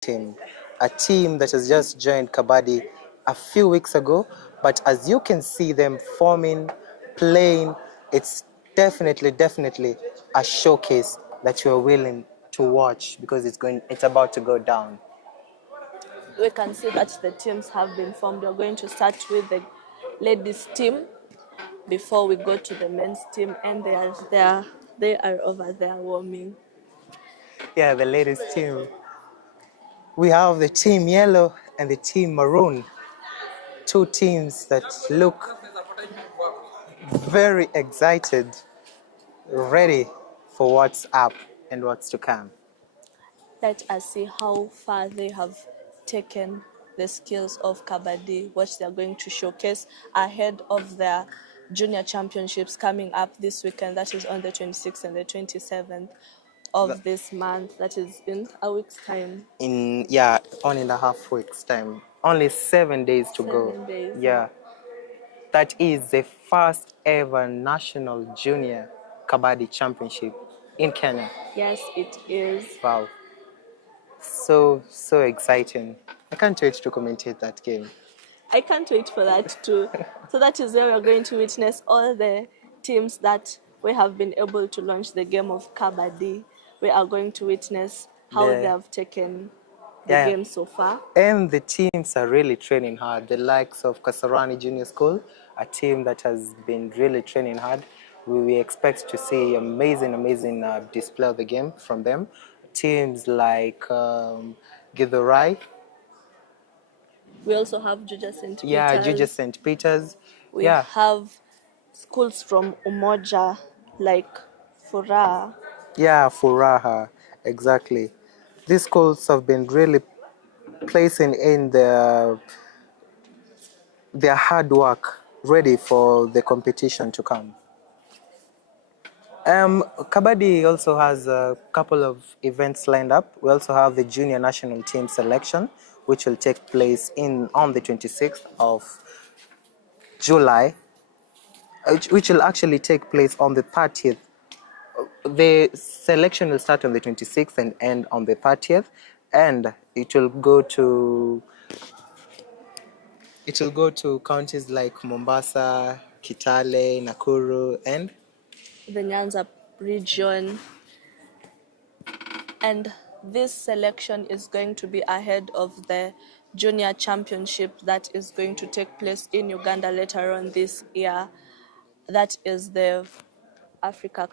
team, a team that has just joined Kabaddi a few weeks ago. But as you can see them forming, playing, it's definitely a showcase that you are willing to watch because it's about to go down. We can see that the teams have been formed. We're going to start with the ladies team before we go to the men's team, and they are there. They are over there warming. Yeah, the ladies team. We have the team yellow and the team maroon. Two teams that look very excited, ready for what's up and what's to come. Let us see how far they have taken the skills of Kabaddi, what they're going to showcase ahead of their junior championships coming up this weekend. That is on the 26th and the 27th of this month. That is in a week's time. In 1.5 weeks time. Only 7 days to go. 7 days. Yeah. That is the first ever national junior Kabaddi championship in Kenya. Yes, it is. Wow. So exciting. I can't wait to commentate that game. I can't wait for that too. So that is where we're going to witness all the teams that we have been able to launch the game of Kabaddi. We are going to witness how they have taken the game so far. And the teams are really training hard. The likes of Kasarani Junior School, a team that has been really training hard. We expect to see amazing display of the game from them. Teams like Githurai. We also have Juja St. Peter's. Yeah, Juja St. Peter's. We have schools from Umoja like Furaha. Yeah, Furaha, exactly. These schools have been really placing in their hard work, ready for the competition to come. Kabaddi also has a couple of events lined up. We also have the junior national team selection, which will take place on the 26th of July, which will actually take place on the 30th. The selection will start on the 26th and end on the 30th, and it will go to counties like Mombasa, Kitale, Nakuru, and the Nyanza region. And this selection is going to be ahead of the junior championship that is going to take place in Uganda later on this year. That is the Africa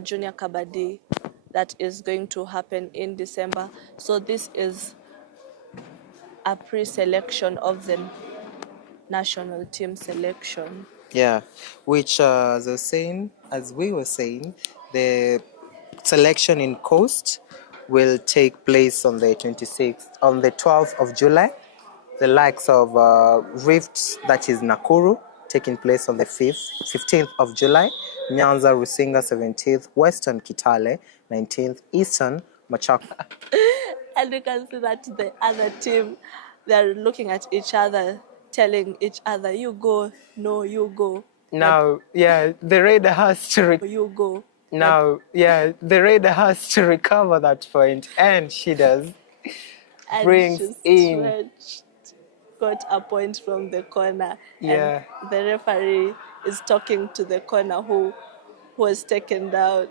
Junior Kabaddi that is going to happen in December. So this is a pre-selection of the national team selection. Yeah, which as we were saying, the selection in Coast will take place on the 26th, on the 12th of July. The likes of Rift, that is Nakuru, taking place on the 15th of July. Nyanza, Rusinga, 17th. Western Kitale, 19th. Eastern, Machakos. And you can see that the other team, they're looking at each other, telling each other, you go, no, you go. Now, the Raider has to... you go. Now, the Raider has to recover that point, and she does. And brings in... got a point from the corner. Yeah. And the referee is talking to the corner who was taken down.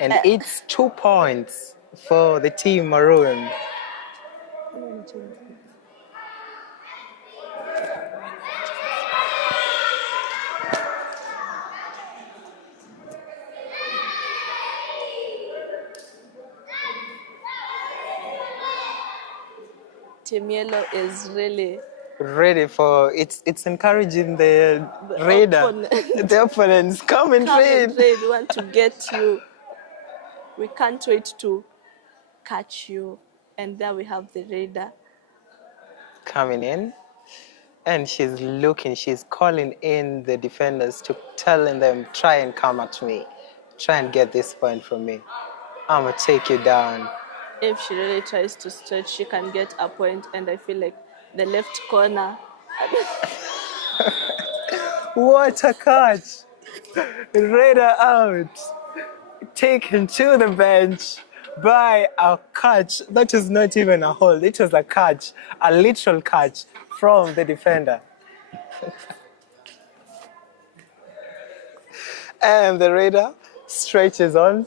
And it's 2 points for the team maroon. Team Yellow is really ready for it's encouraging the Raider, the opponents, come and raid. We want to get you. We can't wait to catch you. And there we have the Raider coming in, and she's calling in the defenders to telling them, try and come at me, try and get this point from me. I'm gonna take you down. If she really tries to stretch, she can get a point, and I feel like the left corner. What a catch! Raider out, taken to the bench by a catch that is not even a hold. It was a catch, a literal catch from the defender. And the Raider stretches on.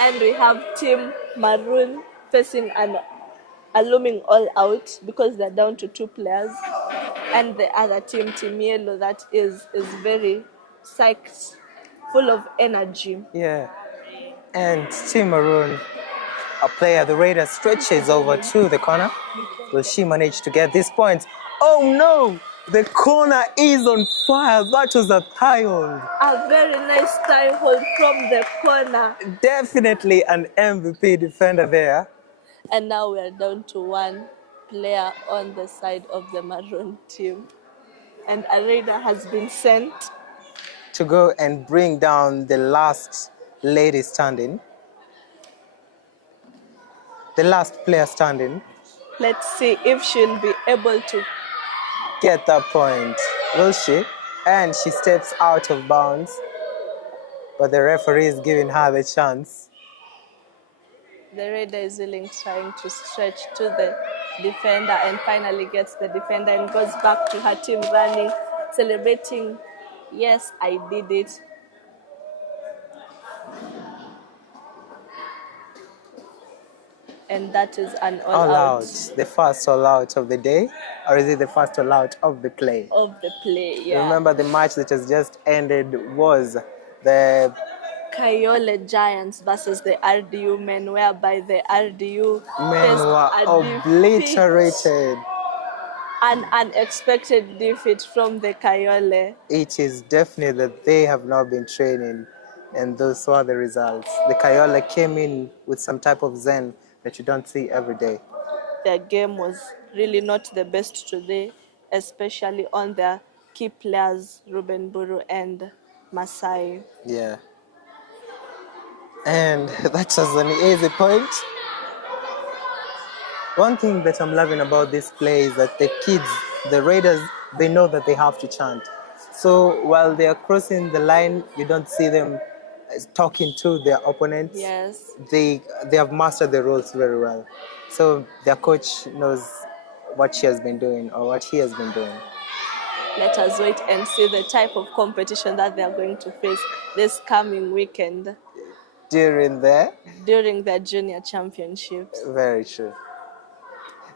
And we have Team Maroon facing a looming all out because they're down to 2 players. And the other team, Team Yellow, that is very psyched, full of energy. Yeah. And Team Maroon, a player, the Raider stretches over to the corner. Will she manage to get this point? Oh no! The corner is on fire. That was a thigh hold. A very nice thigh hold from the corner. Definitely an MVP defender there. And now we are down to 1 player on the side of the Maroon team. And a Raider has been sent to go and bring down the last lady standing. The last player standing. Let's see if she'll be able to get that point. Will she? And she steps out of bounds. But the referee is giving her the chance. The Raider is willing, trying to stretch to the defender and finally gets the defender and goes back to her team running, celebrating, yes, I did it. And that is an all out. The first all out of the day, or is it the first all out of the play? Of the play, yeah. Remember the match that has just ended was the Kayole Giants versus the RDU men, whereby the RDU men were obliterated. An unexpected defeat from the Kayole. It is definitely that they have not been training, and those were the results. The Kayole came in with some type of zen that you don't see every day. Their game was really not the best today, especially on their key players, Ruben Buru and Masai. Yeah. And that was an easy point. One thing that I'm loving about this play is that the kids, the Raiders, they know that they have to chant. So while they are crossing the line, you don't see them talking to their opponents. Yes. They have mastered the roles very well. So their coach knows what she has been doing or what he has been doing. Let us wait and see the type of competition that they are going to face this coming weekend. During their junior championships. Very true.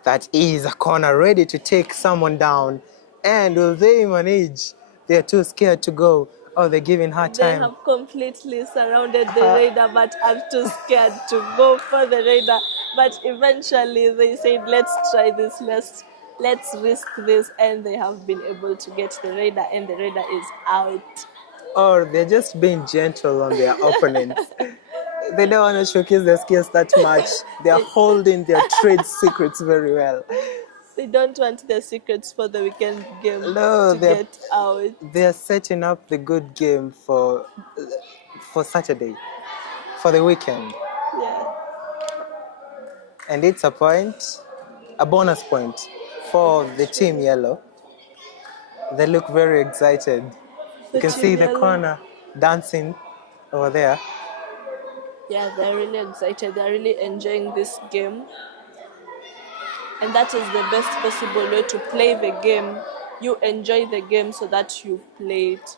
That is a corner ready to take someone down. And will they manage? They're too scared to go. Oh, they're giving her time. They have completely surrounded the Raider, but are too scared to go for the Raider. But eventually they said, let's try this, let's risk this. And they have been able to get the Raider, and the Raider is out. Or they're just being gentle on their opponents. They don't want to showcase their skills that much. They're holding their trade secrets very well. They don't want their secrets for the weekend game to get out. They're setting up the good game for Saturday, for the weekend. Yeah. And it's a bonus point for the Team Yellow. They look very excited. You can see the corner dancing over there. Yeah, they're really excited. They're really enjoying this game. And that is the best possible way to play the game. You enjoy the game so that you play it.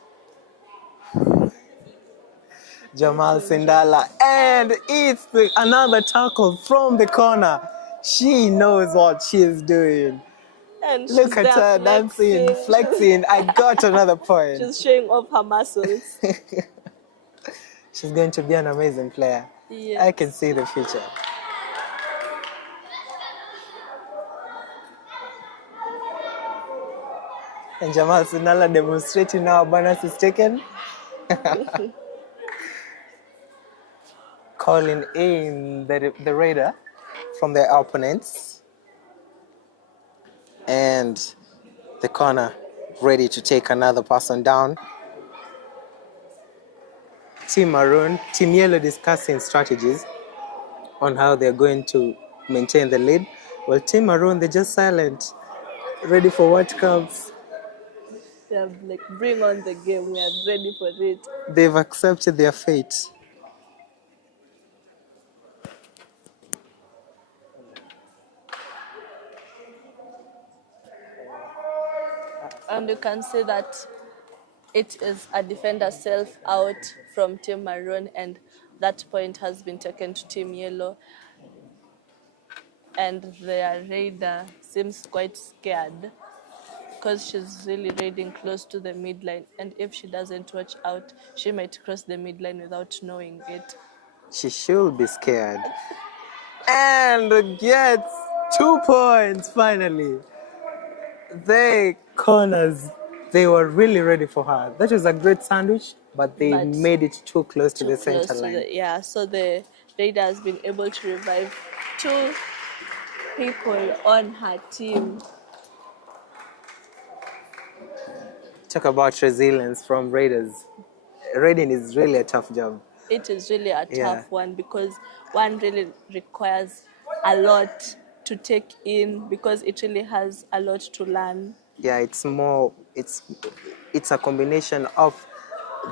Jamal Sindala. And it's another tackle from the corner. She knows what she is doing. And look at her dancing, flexing. I got another point. She's showing off her muscles. She's going to be an amazing player. Yes. I can see the future. And Jamal Sinala demonstrating how bonus is taken. Calling in the Raider from their opponents. And the corner ready to take another person down. Team Maroon, Team Yellow discussing strategies on how they're going to maintain the lead. Well, Team Maroon, they're just silent, ready for what comes. They have like, bring on the game. We are ready for it. They've accepted their fate. And you can see that it is a defender self out from Team Maroon, and that point has been taken to Team Yellow. And their raider seems quite scared because she's really raiding close to the midline. And if she doesn't watch out, she might cross the midline without knowing it. She should be scared. And gets 2 points finally. They corners, they were really ready for her. That was a great sandwich, but they But made it too close to too the close center to line. the, so the raider has been able to revive 2 people on her team. Talk about resilience from Raiders. Raiding is really a tough job. It is really a Yeah. tough one because one really requires a lot to take in because it really has a lot to learn. Yeah, it's a combination of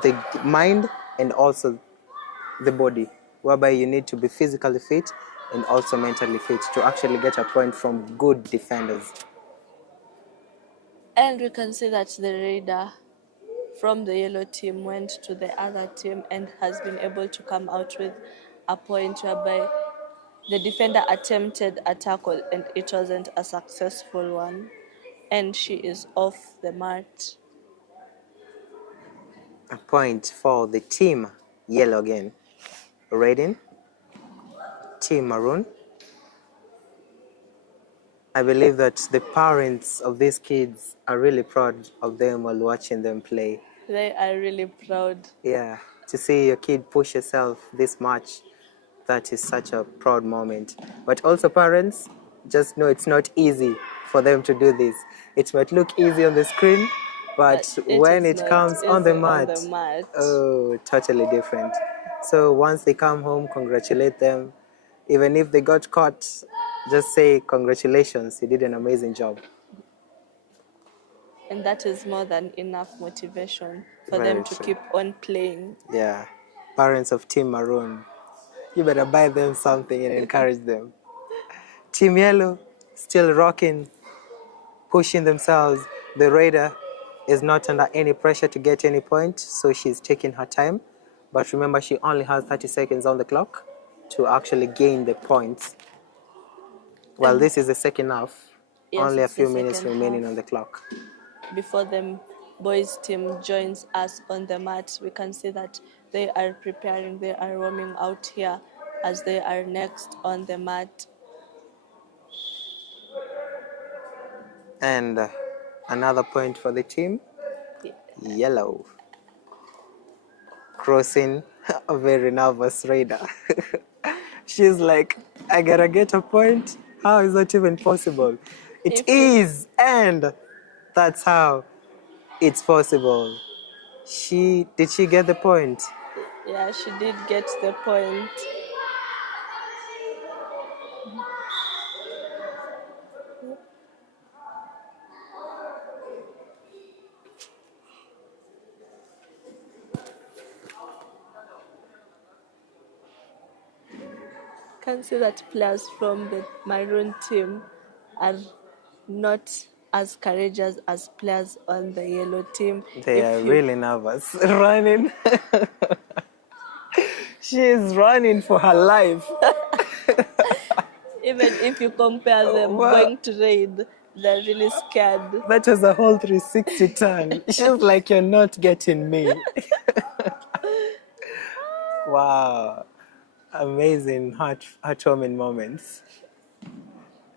the mind and also the body, whereby you need to be physically fit and also mentally fit to actually get a point from good defenders. And we can see that the raider from the yellow team went to the other team and has been able to come out with a point whereby the defender attempted a tackle and it wasn't a successful one. And she is off the mat. A point for the team yellow again. Raiding, team maroon. I believe that the parents of these kids are really proud of them while watching them play. They are really proud. Yeah, to see your kid push yourself this much, that is such a proud moment. But also parents, just know it's not easy for them to do this. It might look easy on the screen, but when it comes on the mat, oh, totally different. So once they come home, congratulate them. Even if they got caught, just say congratulations, you did an amazing job. And that is more than enough motivation for Very them to true. keep on playing. Yeah, parents of Team Maroon, you better buy them something and encourage them. Team Yellow, still rocking, pushing themselves. The Raider is not under any pressure to get any point, so she's taking her time. But remember, she only has 30 seconds on the clock to actually gain the points. Well, this is the second half. Yes, Only a it's the few minutes second remaining half. on the clock. Before the boys team joins us on the mat, we can see that they are preparing, they are roaming out here as they are next on the mat. And another point for the team, Yellow. Crossing a very nervous Raider. She's like, I gotta get a point. How is that even possible? It is, and that's how it's possible. Did she get the point? Yeah, she did get the point. Can see that players from the maroon team are not as courageous as players on the yellow team. They are really nervous. Running. She is running for her life. Even if you compare them going to raid, they're really scared. That was a whole 360 turn. She's like, you're not getting me. Wow. Amazing heartwarming moments.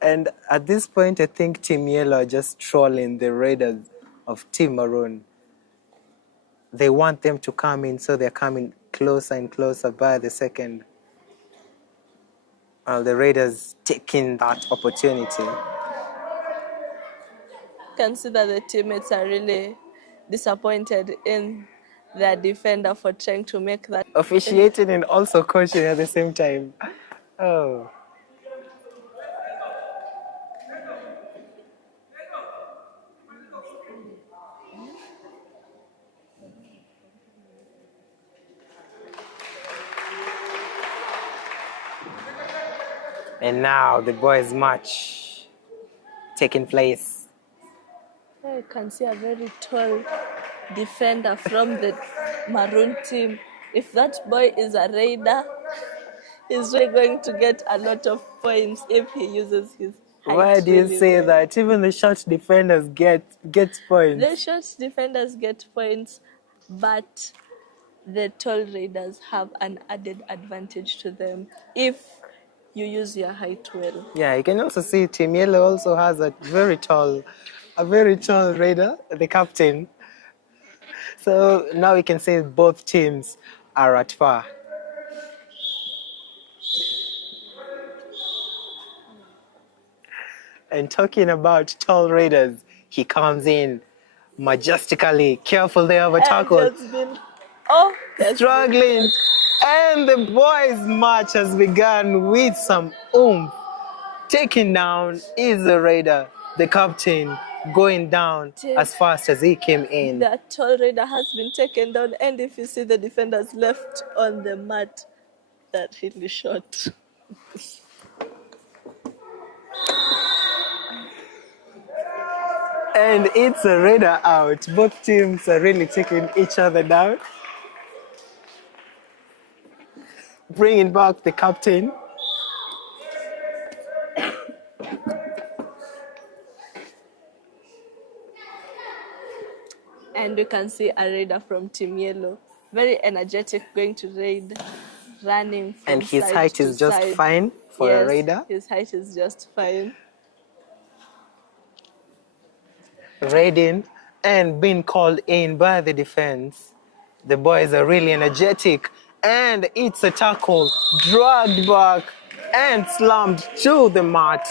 And at this point, I think Team Yellow are just trolling the Raiders of Team Maroon. They want them to come in, so they're coming closer and closer by the second. While the Raiders taking that opportunity. Consider the teammates are really disappointed in their defender for trying to make that. Officiating and also coaching at the same time. Oh. And now the boys' match taking place. I can see a very tall defender from the maroon team. If that boy is a raider, he's really going to get a lot of points if he uses his height. Why do you really say well. that? Even the short defenders get points. The short defenders get points, but the tall raiders have an added advantage to them if you use your height well. Yeah, you can also see Team Yellow also has a very tall raider, the captain. So now we can say both teams are at par. And talking about tall raiders, he comes in majestically, careful there of a tackle, struggling. And the boys' match has begun with some oomph. Taking down is the raider, the captain, going down as fast as he came in. The tall raider has been taken down, and if you see the defenders left on the mat, that really short. And it's a raider out. Both teams are really taking each other down. Bringing back the captain. And you can see a raider from Team Yellow, very energetic, going to raid, running from And his side height to is just side. fine for a raider. His height is just fine. Raiding and being called in by the defense. The boys are really energetic, and it's a tackle, dragged back and slammed to the mat,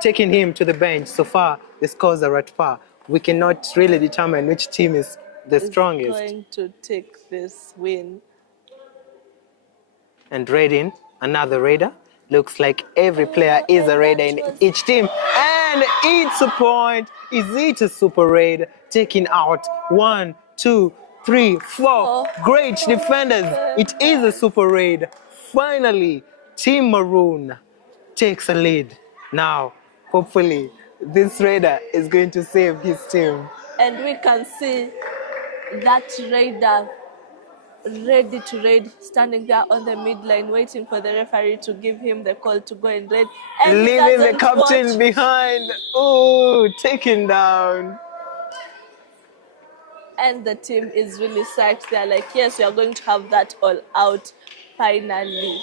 taking him to the bench. So far, the scores are at par. We cannot really determine which team is the strongest. Going to take this win. And raiding, another raider. Looks like every player is a raider in each team. And it's a point. Is it a super raid? Taking out 1, 2, 3, 4 great defenders. It is a super raid. Finally, Team Maroon takes a lead. Now, hopefully, this raider is going to save his team. And we can see that raider ready to raid, standing there on the midline, waiting for the referee to give him the call to go and raid. And leaving the captain behind. Oh, taken down. And the team is really psyched. They're like, yes, we are going to have that all out finally.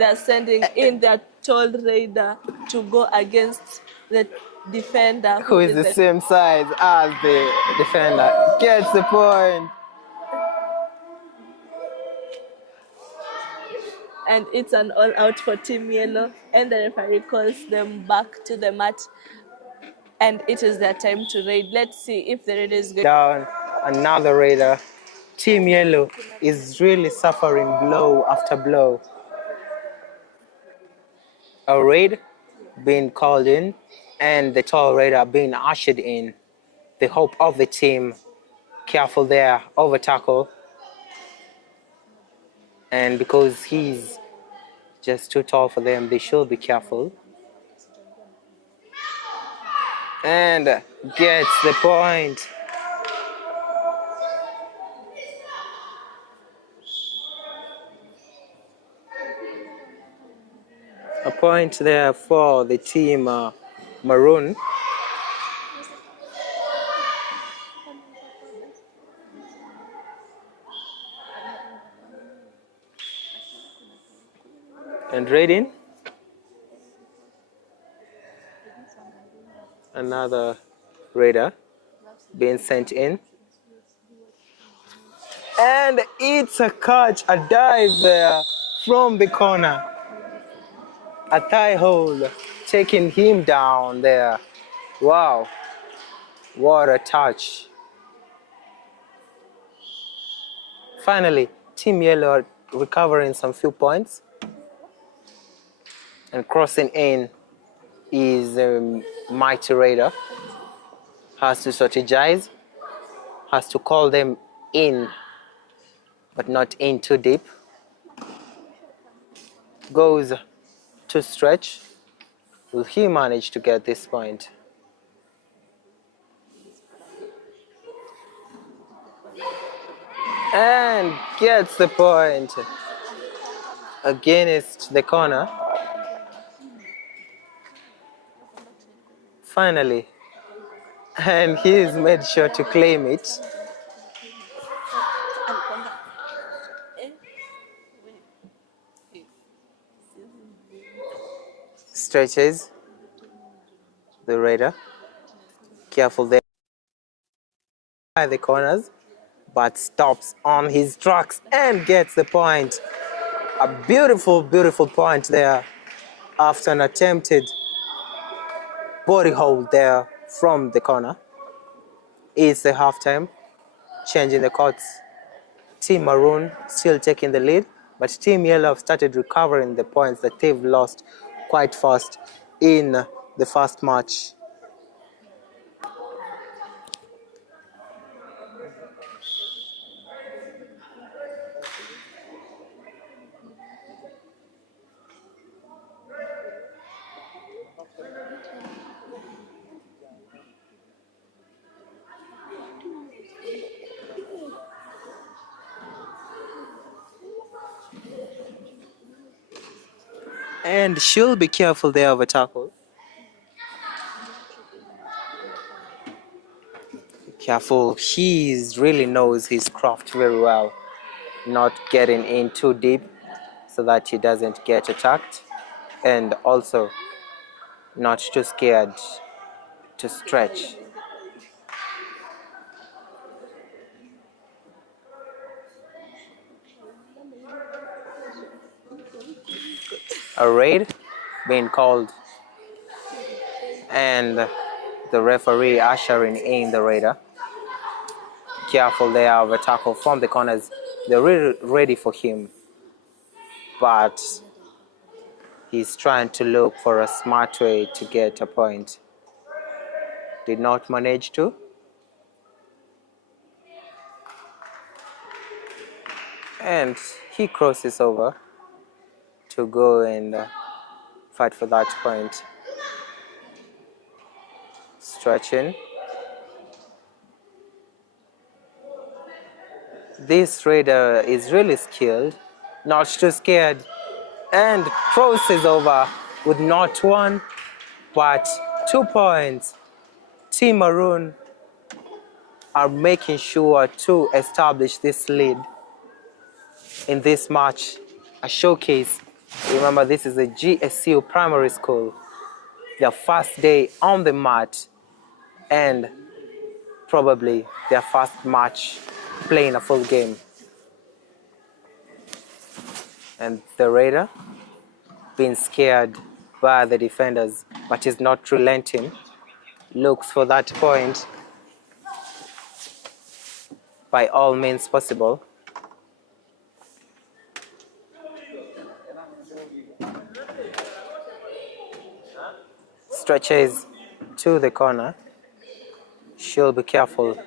They're sending in their tall raider to go against the defender. Who is the same size as the defender. Gets the point. And it's an all-out for Team Yellow, and the referee calls them back to the mat, and it is their time to raid. Let's see if the raider is going down. Another raider. Team Yellow is really suffering blow after blow. A raid being called in, and the tall raider being ushered in. The hope of the team. Careful there, over tackle. And because he's just too tall for them, they should be careful. And gets the point. A point there for the team Maroon. And raiding. Another raider being sent in. And it's a catch, a dive there from the corner. A thigh hold, taking him down there. Wow, what a touch. Finally, Team Yellow recovering some few points. And crossing in is a mighty raider. Has to strategize, has to call them in, but not in too deep. Goes to stretch. Will he manage to get this point? And gets the point against the corner. Finally. And he's made sure to claim it. Stretches the raider. Careful there by the corners, but stops on his tracks and gets the point. A beautiful, beautiful point there after an attempted body hold there from the corner. It's the halftime, changing the courts. Team Maroon still taking the lead, but Team Yellow have started recovering the points that they've lost quite fast in the first match. And she'll be careful there of a tackle. Careful, he really knows his craft very well, not getting in too deep so that he doesn't get attacked, and also not too scared to stretch. A raid being called, and the referee ushering in the raider. Careful there of a tackle from the corners. They're really ready for him, but he's trying to look for a smart way to get a point. Did not manage to. And he crosses over to go and fight for that point. Stretching. This raider is really skilled, not too scared, and crosses over with not one, but 2 points. Team Maroon are making sure to establish this lead in this match, a showcase. Remember, this is a GSU primary school, their first day on the mat, and probably their first match playing a full game. And the raider being scared by the defenders, but is not relenting, looks for that point by all means possible. Stretches to the corner. She'll be careful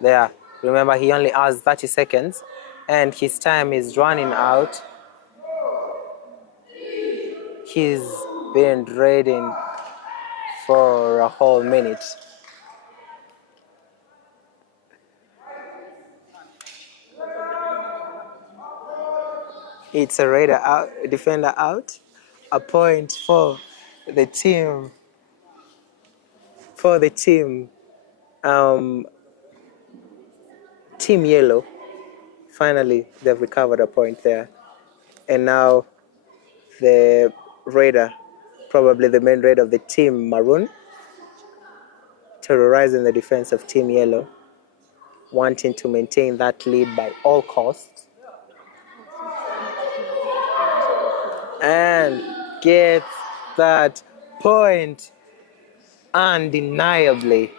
there. Remember, he only has 30 seconds and his time is running out. He's been raiding for a whole minute. It's a raider out, defender out. A point for the team. Team Yellow. Finally, they've recovered a point there. And now the raider, probably the main raider of the Team Maroon, terrorizing the defense of Team Yellow, wanting to maintain that lead by all costs. And gets that point undeniably.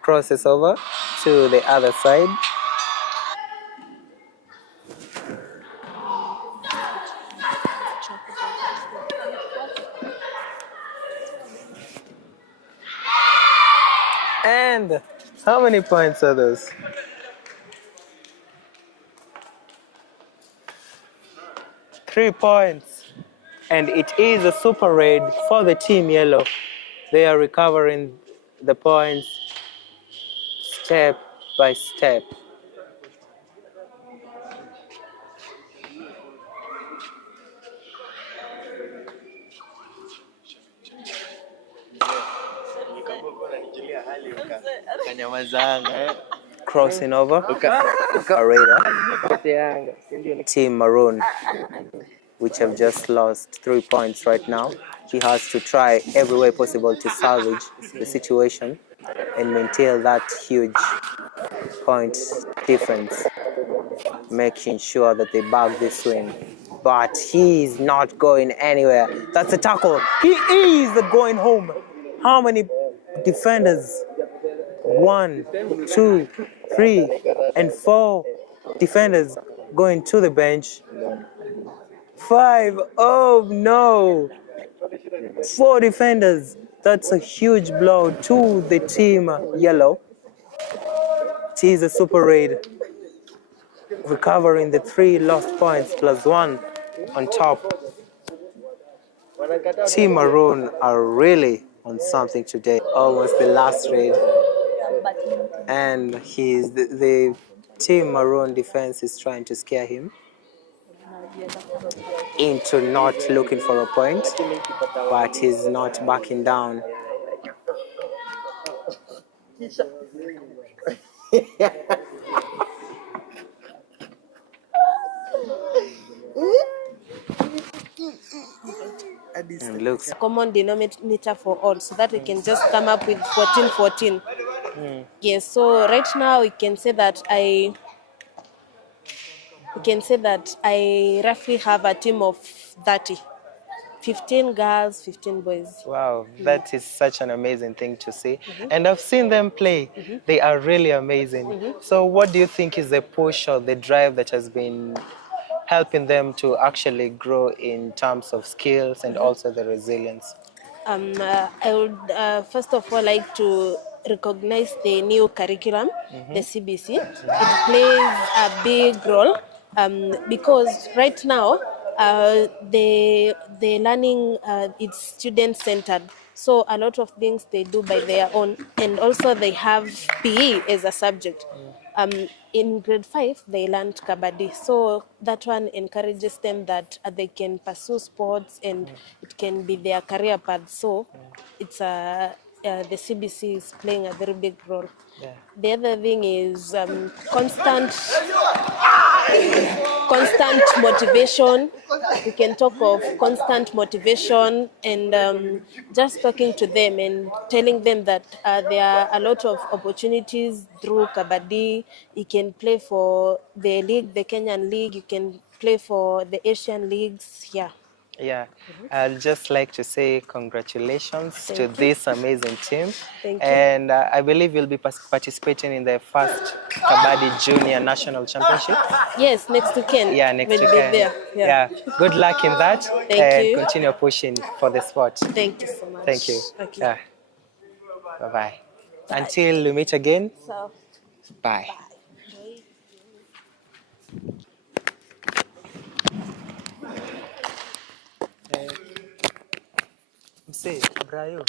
Crosses over to the other side. And how many points are those? 3 points. And it is a super raid for the team yellow. They are recovering the points step by step. Crossing over, a raider, Team Maroon, which have just lost 3 points right now. He has to try every way possible to salvage the situation and maintain that huge point difference, making sure that they bag this win. But he is not going anywhere. That's a tackle. He is going home. How many defenders? 1, 2, 3, and 4 defenders going to the bench. 5. Oh no! 4 defenders. That's a huge blow to the team yellow. It is a super raid, recovering the 3 lost points plus 1 on top. Team Maroon are really on something today. Almost the last raid, and the Team Maroon defense is trying to scare him into not looking for a point, but he's not backing down. And looks common denominator for all, so that we can just come up with 14-14. Yes, so right now we can say that I roughly have a team of 30. 15 girls, 15 boys. wow, that is such an amazing thing to see. And I've seen them play. They are really amazing. So what do you think is the push or the drive that has been helping them to actually grow in terms of skills and also the resilience? I would first of all like to recognize the new curriculum, the CBC. It plays a big role because right now the learning it's student centered. So a lot of things they do by their own, and also they have PE as a subject. In grade 5, they learned KABADDI. So that one encourages them that they can pursue sports and it can be their career path. So it's the CBC is playing a very big role. Yeah. The other thing is constant motivation. We can talk of constant motivation and just talking to them and telling them that there are a lot of opportunities through Kabaddi. You can play for the league, the Kenyan league. You can play for the Asian leagues. Yeah. Yeah, I'd just like to say congratulations Thank to you. this amazing team. Thank you. And I believe you'll be participating in the first Kabaddi Junior National Championship. Yes, next weekend. Yeah, next we'll weekend. be there. Yeah. Good luck in that. Thank and you. continue pushing for the sport. Thank you so much. Thank you. Okay. Yeah. Bye-bye. Until we meet again, So, bye. Msee, Brayo.